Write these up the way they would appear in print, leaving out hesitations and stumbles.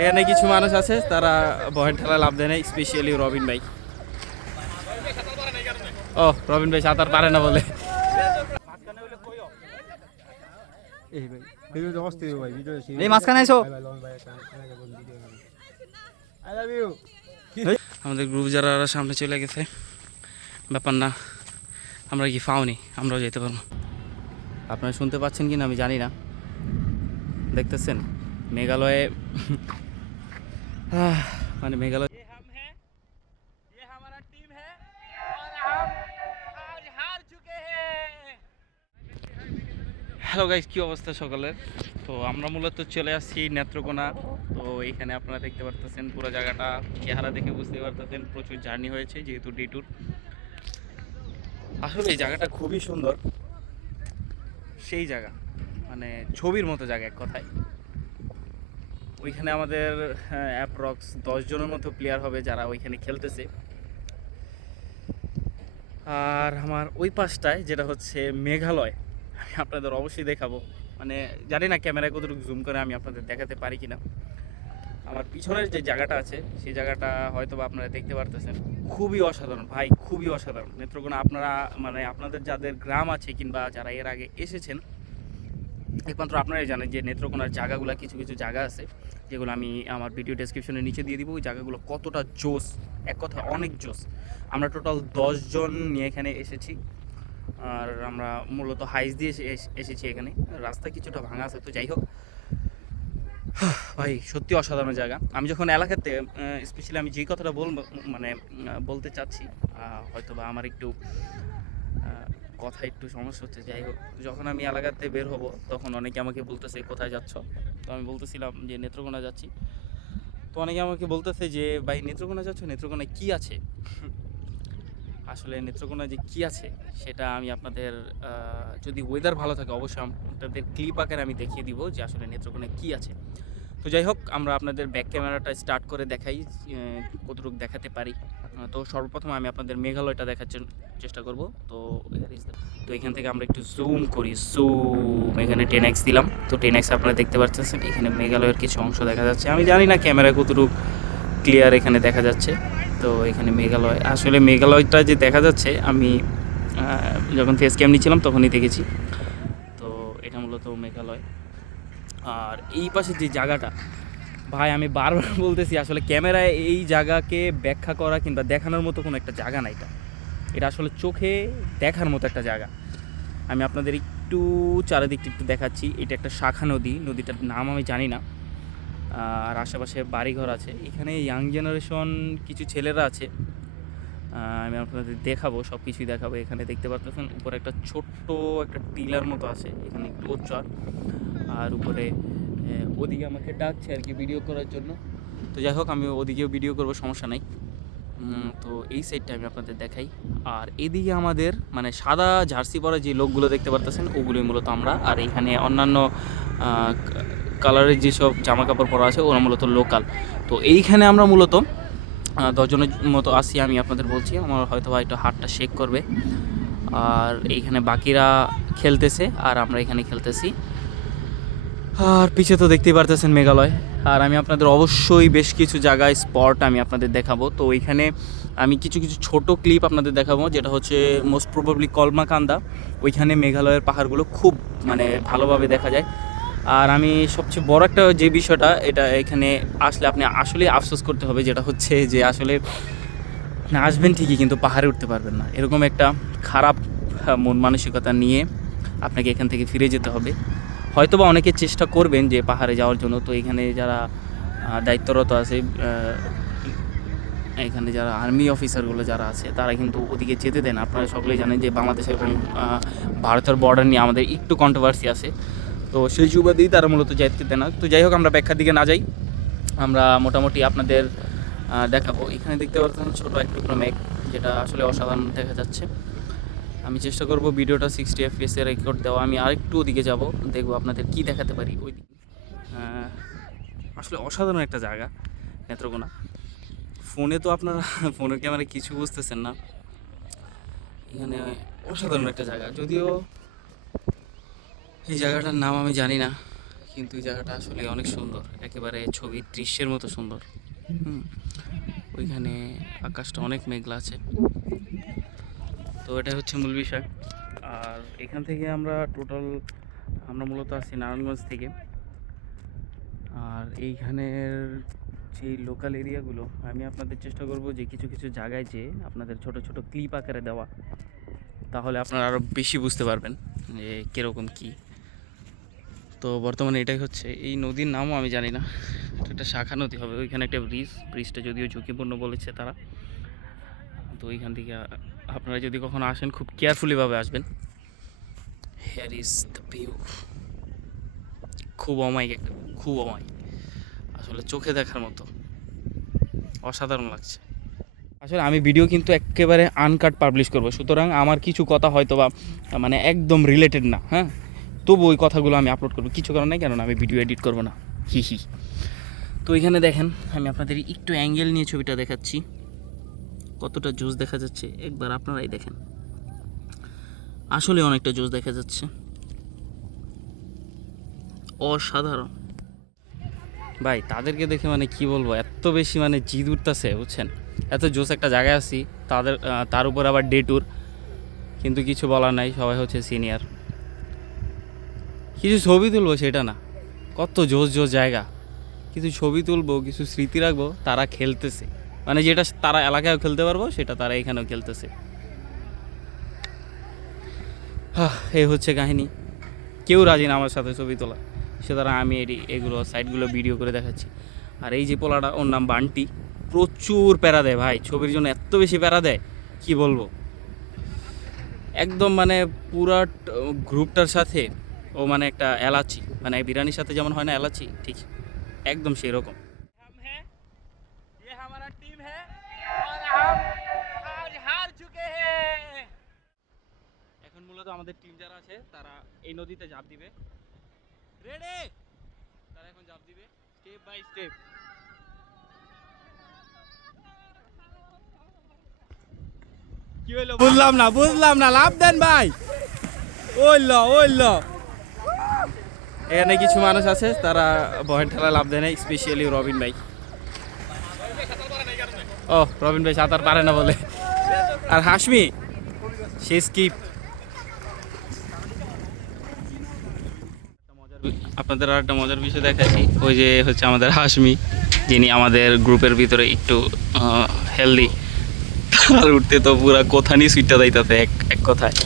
এখানে কিছু মানুষ আছে তারা বহের ঠেলা লাভ দেয় না, স্পেশালি রবিন ভাই। ও রবিন ভাই সাঁতার পারে না বলে। এই মাঝখানে এসো। আমাদের গ্রুপ যারা সামনে চলে গেছে, ব্যাপার না, আমরা কি ফাওনি, আমরাও যেতে পারবো। আপনারা শুনতে পাচ্ছেন কিনা আমি জানি না, দেখতেছেন মেঘালয়ে মানে মেঘালয়। হ্যালো গাইস, কী অবস্থা সকালের? তো আমরা মূলত চলে আসছি নেত্রকোনা। তো এইখানে আপনারা দেখতে পারতেছেন পুরো জায়গাটা, চেহারা দেখে বুঝতে পারতেছেন প্রচুর জার্নি হয়েছে যেহেতু ডে ট্যুর। আসলে এই জায়গাটা খুবই সুন্দর, সেই জায়গা মানে ছবির মতো জায়গা এক কথায়। ওইখানে আমাদের অ্যাপ্রক্স 10 জনের মতো প্লেয়ার হবে যারা ওইখানে খেলতেছে। আর আমার ওই পাশটায় যেটা হচ্ছে মেঘালয়, আমি আপনাদের অবশ্যই দেখাবো। মানে জানি না ক্যামেরায় কতটুকু জুম করে আমি আপনাদের দেখাতে পারি কিনা। আমার পিছনের যে জায়গাটা আছে সেই জায়গাটা হয়তো বা আপনারা দেখতে পারতেছেন, খুবই অসাধারণ ভাই, খুবই অসাধারণ। নেত্রকোনা আপনারা মানে আপনাদের যাদের গ্রাম আছে কিংবা যারা এর আগে এসেছেন, একমাত্র আপনারাই জানেন যে নেত্রকোনার জায়গাগুলো, কিছু কিছু জায়গা আছে যেগুলো আমি আমার ভিডিও ডেসক্রিপশনের নিচে দিয়ে দিব। ওই জায়গাগুলো কতটা জোস, এক কথা অনেক জোস। আমরা টোটাল 10 জন নিয়ে এখানে এসেছি। আর আমরা মূলত হাইস দিয়ে এসেছি এখানে। রাস্তা কিছুটা ভাঙা আছে, তো যাই হোক ভাই সত্যি অসাধারণ জায়গা। আমি যখন এলাকাতে স্পেশালি আমি যেই কথাটা বলবো মানে বলতে চাচ্ছি, হয়তো বা আমার একটু কথা একটু সমস্যা হচ্ছে, যাই হোক, যখন আমি এলাকাতে বের হব তখন অনেকে আমাকে বলতেছে কোথায় যাচ্ছ। তো আমি বলতেছিলাম যে নেত্রকোনা যাচ্ছি। তো অনেকে আমাকে বলতেছে যে ভাই নেত্রকোনা যাচ্ছ, নেত্রকোনায় কী আছে? আসলে নেত্রকোনায় যে কী আছে সেটা আমি আপনাদের যদি ওয়েদার ভালো থাকে অবশ্যই আপনাদের ক্লিপ আকারে আমি দেখিয়ে দিব যে আসলে নেত্রকোনায় কী আছে। তো যাই হোক, আমরা আপনাদের ব্যাক ক্যামেরাটা স্টার্ট করে দেখাই কতটুকু দেখাতে পারি। তো সর্বপ্রথম আমি আপনাদের মেঘালয়টা দেখার চেষ্টা করব। তো তো এখান থেকে আমরা একটু জুম করি, জুম, এখানে 10x দিলাম। তো 10x আপনারা দেখতে পাচ্ছেন এখানে মেঘালয়ের কিছু অংশ দেখা যাচ্ছে। আমি জানি না ক্যামেরায় কতটুকু ক্লিয়ার এখানে দেখা যাচ্ছে। তো এখানে মেঘালয়, আসলে মেঘালয়টা যে দেখা যাচ্ছে আমি যখন ফেস ক্যাম নিচ্ছিলাম তখনই দেখেছি। তো এটা মূলত মেঘালয়। আর এই পাশে যে জায়গাটা ভাই, আমি বারবার বলতেছি আসলে ক্যামেরায় এই জায়গাকে ব্যাখ্যা করা কিংবা দেখানোর মতো কোনো একটা জায়গা না। এটা এটা আসলে চোখে দেখার মতো একটা জায়গা। আমি আপনাদের একটু চারিদিকটা একটু দেখাচ্ছি। এটা একটা শাখা নদী, নদীটার নাম আমি জানি না। আর আশেপাশে বাড়িঘর আছে। এখানে ইয়াং জেনারেশন কিছু ছেলেরা আছে, আমি আপনাদের দেখাবো, সব কিছুই দেখাবো। এখানে দেখতে পাচ্ছেন উপরে একটা ছোট্ট একটা টিলার মতো আছে, এখানে একটু উচ্চার। আর উপরে ওদিকে আমাকে ডাকছে আর কি ভিডিও করার জন্য। তো যাই হোক, আমি ওদিকেও ভিডিও করবো, সমস্যা নাই। তো এই সাইডটা আমি আপনাদের দেখাই। আর এদিকে আমাদের মানে সাদা জার্সি পরা যে লোকগুলো দেখতে পারতেছেন ওগুলোই মূলত আমরা। আর এখানে অন্যান্য কালারের যেসব জামা কাপড় পরা আছে ওরা মূলত লোকাল। তো এইখানে আমরা মূলত 10 জনের মতো আসি, আমি আপনাদের বলছি। আমার হয়তো বা একটু হাতটা শেক করবে। আর এইখানে বাকিরা খেলতেছে আর আমরা এখানে খেলতেছি। আর পিছে তো দেখতেই পারতেছেন মেঘালয়। আর আমি আপনাদের অবশ্যই বেশ কিছু জায়গায় স্পট আমি আপনাদের দেখাবো। তো ওইখানে আমি কিছু কিছু ছোট ক্লিপ আপনাদের দেখাবো, যেটা হচ্ছে মোস্ট প্রবাবলি কলমাকান্দা। ওইখানে মেঘালয়ের পাহাড়গুলো খুব মানে ভালোভাবে দেখা যায়। আর আমি সবচেয়ে বড় একটা যে বিষয়টা, এটা এখানে আসলে আপনি আসলেই আফসোস করতে হবে, যেটা হচ্ছে যে আসলে আপনি আসবেন ঠিকই কিন্তু পাহাড়ে উঠতে পারবেন না। এরকম একটা খারাপ মন মানসিকতা নিয়ে আপনাকে এখান থেকে ফিরে যেতে হবে। হয়তোবা অনেকে চেষ্টা করবেন যে পাহাড়ে যাওয়ার জন্য। তো এখানে যারা দায়িত্বরত আছে, এখানে যারা আর্মি অফিসারগুলো যারা আছে তারা কিন্তু ওদিকে যেতে দেন। আপনারা সকলেই জানেন যে বাংলাদেশ এবং ভারতের বর্ডার নিয়ে আমাদের একটু কন্ট্রোভার্সি আছে। তো সেই সুবাদেই তারা মূলত যেতে দেয় না। তো যাই হোক, আমরা ব্যাখ্যার দিকে না যাই, আমরা মোটামুটি আপনাদের দেখাবো। এখানে দেখতে পাচ্ছেন ছোটো এক টুকরো মেঘ, যেটা আসলে অসাধারণ দেখা যাচ্ছে। আমি চেষ্টা করব ভিডিওটা 60 FPS রেকর্ড দেওয়া। আমি আরেকটু ওদিকে যাব, দেখবো আপনাদের কি দেখাতে পারি ওই দিকে। আসলে অসাধারণ একটা জায়গা নেত্রকোনা। ফোনে তো আপনারা ফোনের ক্যামেরায় কিছু বুঝতেছেন না, এখানে অসাধারণ একটা জায়গা। যদিও এই জায়গাটার নাম আমি জানি না, কিন্তু এই জায়গাটা আসলে অনেক সুন্দর, একেবারে ছবির দৃশ্যের মতো সুন্দর। ওইখানে আকাশটা অনেক মেঘলা আছে। তো এটা হচ্ছে মূল বিষয়। আর এখান থেকে আমরা মূলত আছি নারায়ণগঞ্জ থেকে। আর এইখানের যে লোকাল এরিয়াগুলো আমি আপনাদের চেষ্টা করব যে কিছু কিছু জায়গায় যে আপনাদের ছোট ছোট ক্লিপ আকারে দেওয়া, তাহলে আপনারা আরও বেশি বুঝতে পারবেন যে কীরকম কী। তো বর্তমানে এটাই হচ্ছে, এই নদীর নামও আমি জানি না, এটা একটা শাখা নদী হবে। ওইখানে একটা ব্রিজটা যদিও ঝুঁকিপূর্ণ বলেছে তারা। তো ওইখান থেকে আপনারা যদি কখনো আসেন খুব কেয়ারফুলিভাবে আসবেন। Hair is the view. খুব অমায়িক একটা, খুব অমায়িক, আসলে চোখে দেখার মতো অসাধারণ লাগছে। আসলে আমি ভিডিও কিন্তু একেবারে আনকাট পাবলিশ করবো, সুতরাং আমার কিছু কথা হয়তো বা মানে একদম রিলেটেড না, হ্যাঁ, তবু ওই কথাগুলো আমি আপলোড করবো, কিছু কারণ নাই, কেননা আমি ভিডিও এডিট করবো না, হি। তো এখানে দেখেন, আমি আপনাদের একটু অ্যাঙ্গেল নিয়ে ছবিটা দেখাচ্ছি, কতটা জোস দেখা যাচ্ছে একবার আপনারাই দেখেন। আসলে অনেকটা জোস দেখা যাচ্ছে, অসাধারণ ভাই। তাদেরকে দেখে মানে কি বলবো, এত বেশি মানে জিদ উঠতেছে বুঝছেন, এত জোস একটা জায়গায় আছি, তার উপর আবার ডে ট্যুর, কিন্তু কিছু বলার নাই, সবাই হচ্ছে সিনিয়র। কিছু ছবি তুলবো সেটা না, কত জোস জোস জায়গা, কিছু ছবি তুলবো, কিছু স্মৃতি রাখবো, তারা খেলতেছে, মানে যেটা তারা এলাকায়ও খেলতে পারবো সেটা তারা এখানেও খেলতেছে। এই হচ্ছে কাহিনী। কেউ রাজি না আমার সাথে ছবি তোলা, সুতরাং আমি এগুলো সাইডগুলো ভিডিও করে দেখাচ্ছি। আর এই যে পোলাটা, ওর নাম বান্টি, প্রচুর প্যারা দেয় ভাই, ছবির জন্য এত বেশি প্যারা দেয় কি বলবো, একদম মানে পুরা গ্রুপটার সাথে ও মানে একটা এলাচি, মানে বিরিয়ানির সাথে যেমন হয় না এলাচি, ঠিক একদম সেই রকম। এখন মূলত আমাদের টিম যারা আছে তারা এই নদীতে ঝাঁপ দিবে, রেডি, তারা এখন ঝাঁপ দিবে স্টেপ বাই স্টেপ। কি হইলো বুঝলাম না, লাভ দেন ভাই, ওইল এখানে কিছু মানুষ আছে তারা বহের ঠেলা লাভ দেয় না, স্পেশালি রবিন ভাই। ও রবিন ভাই সাঁতার পারে না বলে, আর হাসমি সে স্কিপ। আপনাদের আর একটা মজার বিষয় দেখাচ্ছি, ওই যে হচ্ছে আমাদের হাসমি, যিনি আমাদের গ্রুপের ভিতরে একটু হেলদি, তার উঠতে তো পুরা কথা নিয়ে সুইটটা দিতেছে এক কথায়,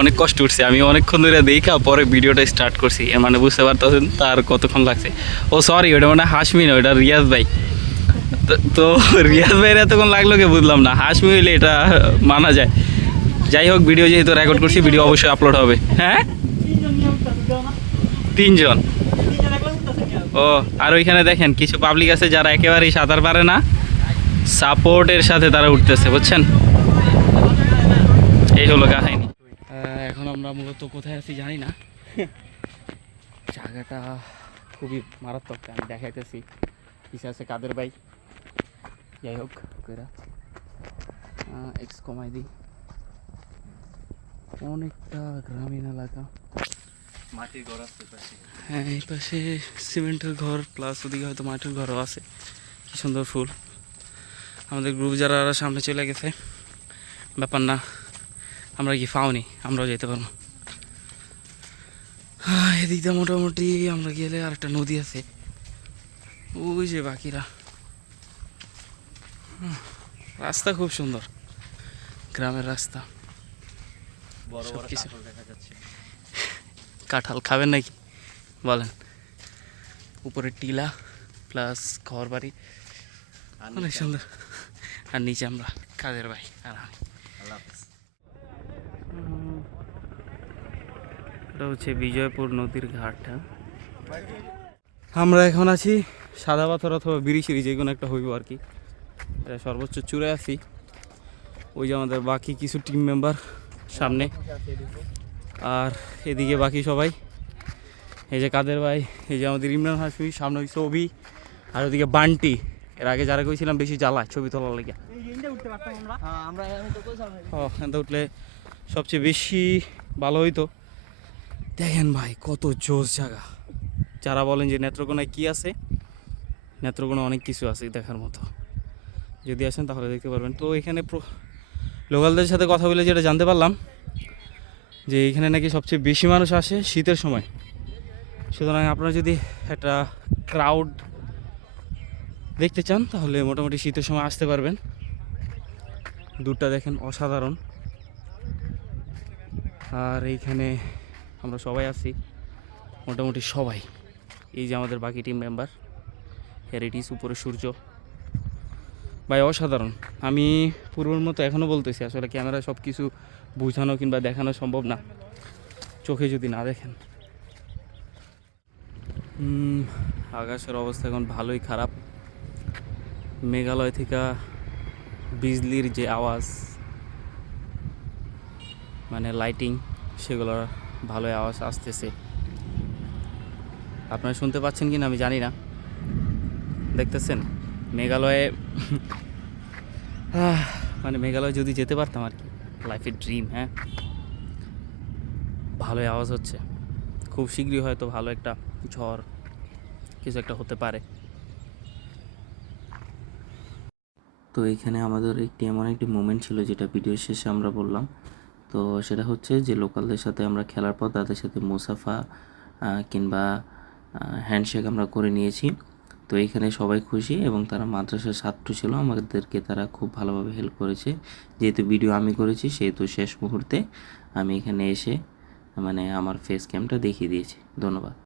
অনেক কষ্ট উঠছে। আমি অনেকক্ষণ ধরে দেখা পরে ভিডিওটা স্টার্ট করছি, এর মানে বুঝতে পারতেছেন তার কতক্ষণ লাগছে। ও সরি, ওটা মানে হাসমি না, ওটা রিয়াজ ভাই। তো রিয়াজ ভাইয়ের এতক্ষণ লাগলো কি বুঝলাম না, হাসমি হইলে এটা মানা যায়। যাই হোক, ভিডিও যেহেতু রেকর্ড করছি, ভিডিও অবশ্যই আপলোড হবে। হ্যাঁ, 3 জন। ও আর ওইখানে দেখেন কিছু পাবলিক আছে যারা একেবারেই সাঁতার পারে না, সাপোর্টের সাথে তারা উঠতেছে, বুঝছেন, এই হলো কাহিনী। এখন আমরা মূলত কোথায় আছি জানি না, জায়গাটা খুবই মারাত্মক, আমি দেখাইতেছি। পিছিয়ে আছে কাদের ভাই, যাই হোক কইরা এক্স কমাই দিই। অনেকটা গ্রামীণ এলাকা, মাটির ঘর আছে পাশে, হ্যাঁ এই পাশে সিমেন্টের ঘর, প্লাস ওদিকে হয়তো মাটির ঘরও আছে। কি সুন্দর ফুল। আমাদের গ্রুপ যারা সামনে চলে গেছে, ব্যাপার না, আমরা কি পাওনি, আমরাও যেতে পারবো। এদিক দিয়ে মোটামুটি আমরা গেলে আর একটা নদী আছে, ওই যে বাকিরা। রাস্তা খুব সুন্দর, গ্রামের রাস্তা, সবকিছু। কাঁঠাল খাবেন নাকি বলেন? উপরে টিলা প্লাস ঘর বাড়ি, অনেক সুন্দর। আর নিচে আমরা কাদের ভাই আর আমি। এটা হচ্ছে বিজয়পুর নদীর ঘাটটা। আমরা এখন আছি সাদা পাথর অথবা বিরিশিরি, যে কোনো একটা হইব আর কি। এটা সর্বোচ্চ চূড়ে আছি। ওই যে আমাদের বাকি কিছু টিম মেম্বার সামনে, আর এদিকে বাকি সবাই, এই যে কাদের ভাই, এই যে আমাদের ইমরান হাসমি, সামনে হয়েছে অভি, আর ওদিকে বান্টি। এর আগে যারা কইছিলাম বেশি জ্বালায় ছবি তোলার লেগে, উঠলে সবচেয়ে বেশি ভালো হইতো। দেখেন ভাই কত জোস জায়গা। যারা বলেন যে নেত্রকোনায় কি আছে, নেত্রকোনা অনেক কিছু আছে দেখার মতো, যদি আসেন তাহলে দেখতে পারবেন। তো এখানে লোকালদের সাথে কথা বলে যেটা জানতে পারলাম যে এখানে নাকি সবচেয়ে বেশি মানুষ আসে শীতের সময়। সুতরাং আপনারা যদি একটা ক্রাউড দেখতে চান তাহলে মোটামুটি শীতের সময় আসতে পারবেন। দূরটা দেখেন অসাধারণ। আর এইখানে আমরা সবাই আছি, মোটামুটি সবাই। এই যে আমাদের বাকি টিম মেম্বার, হেরিটিস, উপরে সূর্য, ভাই অসাধারণ। আমি পূর্বের মতো এখনও বলতেছি, আসলে ক্যামেরায় সব কিছু বোঝানো কিংবা দেখানো সম্ভব না চোখে যদি না দেখেন। আকাশের অবস্থা এখন ভালোই খারাপ। মেঘালয় থেকে বিজলির যে আওয়াজ, মানে লাইটিং, সেগুলোর ভালোই আওয়াজ আসতেছে। আপনারা শুনতে পাচ্ছেন কি না আমি জানি না। দেখতেছেন মেঘালয়ে মানে মেঘালয় যদি যেতে পারতাম আর কি, লাইফের ড্রিম। হ্যাঁ, ভালোই আওয়াজ হচ্ছে। খুব শীঘ্রই হয়তো ভালো একটা ঝড় কিছু একটা হতে পারে। তো এখানে আমাদের এমন একটি মোমেন্ট ছিল যেটা ভিডিও শেষে আমরা বললাম। তো সেটা হচ্ছে যে লোকালদের সাথে আমরা খেলার পর তাদের সাথে মুসাফা কিংবা হ্যান্ডশেক আমরা করে নিয়েছি। তো এইখানে সবাই খুশি এবং তারা মাদ্রাসার ছাত্র ছিল, আমাদেরকে তারা খুব ভালোভাবে হেল্প করেছে। যেহেতু ভিডিও আমি করেছি সেহেতু শেষ মুহূর্তে আমি এখানে এসে মানে আমার ফেস ক্যামটা দেখিয়ে দিয়েছি। ধন্যবাদ।